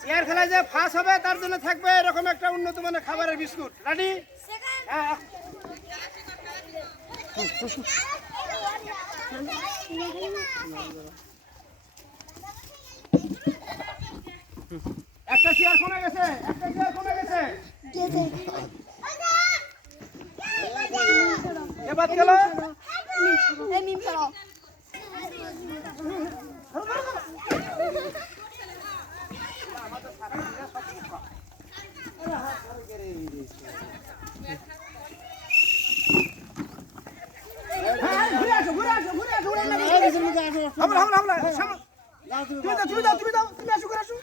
Chair খেলায় যে first হবে তার জন্য থাকবে এরকম একটা উন্নত মানের খাবারের বিস্কুট। রেডি? হ্যাঁ। একটা চেয়ার কমে গেছে, একটা চেয়ার কমে গেছে। কে বাদ গেল? এই মিম ছাড়ো। ঘুরে আসো, ঘুরে আসো, ঘুরে আসো, ঘুরে আসো। হামলা, হামলা, হামলা। তুমি দাও, তুমি দাও, তুমি দাও, তুমি আসো, ঘুরে আসো।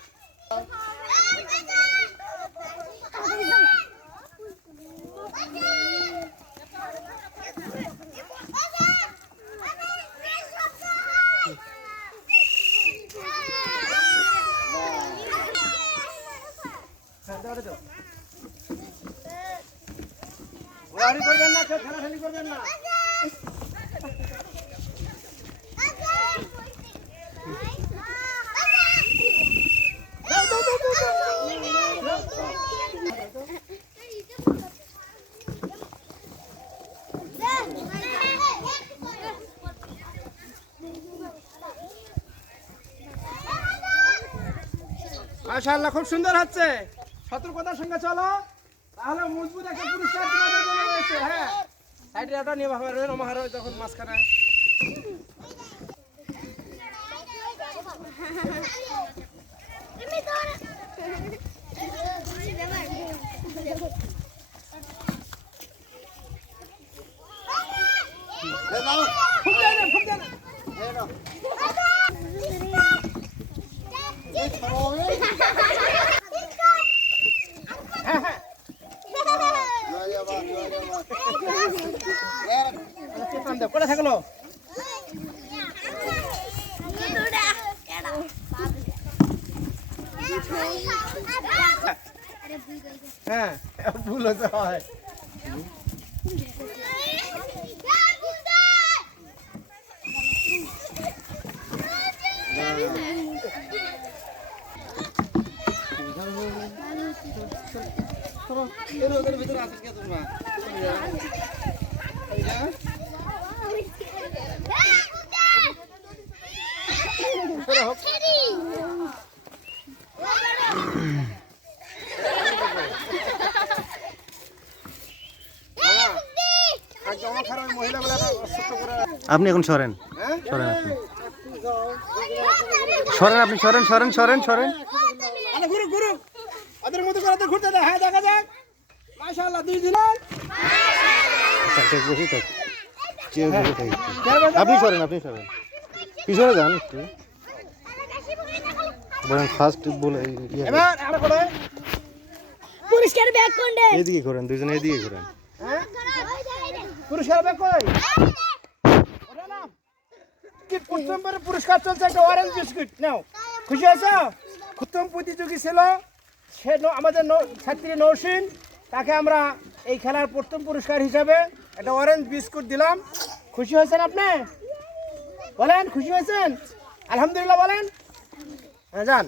ঘোরাঘুরি করবেন না, কেউ ঠেলাঠেলি করবেন না। দাও, দাও, দাও, দাও, দাও। মাশাআল্লাহ, খুব সুন্দর হচ্ছে। সতর্কতার সঙ্গে চলো, তাহলে মজবুত একটা পুরস্কার তোমাদের জন্য রয়েছে। হ্যাঁ, সাইডে এটা নিয়ে ভাবে নমাহার যখন মাঝখানে। ফুক দেয় না, ফুক দেয় না। হ্যাঁ, হ্যাঁ। কোথায় থাকলো? হ্যাঁ, ভুল হতে হয়। ওদের ভিতরে আছে কে তোমরা? আপনি এখন সরেন, সরেন আপনি, সরেন আপনি, সরেন, সরেন, সরেন, সরেন। ঘুরু ঘুরু ওদের মতো করে তো ঘুরতে দেয়। হ্যাঁ, দেখা যাক। মাশাআল্লাহ, দুই দিন আপনি সরেন, আপনি সরেন, পিছনে যান একটু। বলেন ফার্স্ট বলে এবার আরে করে পুরস্কার ব্যাগ কোনটা? এদিকে ঘোরেন, দুজনে এদিকে ঘোরেন। পুরস্কার হবে কই? ওটা না কি প্রথম বারে পুরস্কার চলছে একটা অরেঞ্জ বিস্কুট। নাও, খুশি আছো? প্রথম প্রতিযোগী ছিল সে আমাদের ছাত্রী নৌসিন। তাকে আমরা এই খেলার প্রথম পুরস্কার হিসাবে একটা অরেঞ্জ বিস্কুট দিলাম। খুশি হয়েছেন আপনি? বলেন, খুশি হয়েছেন? আলহামদুলিল্লাহ বলেন। হ্যাঁ, যান।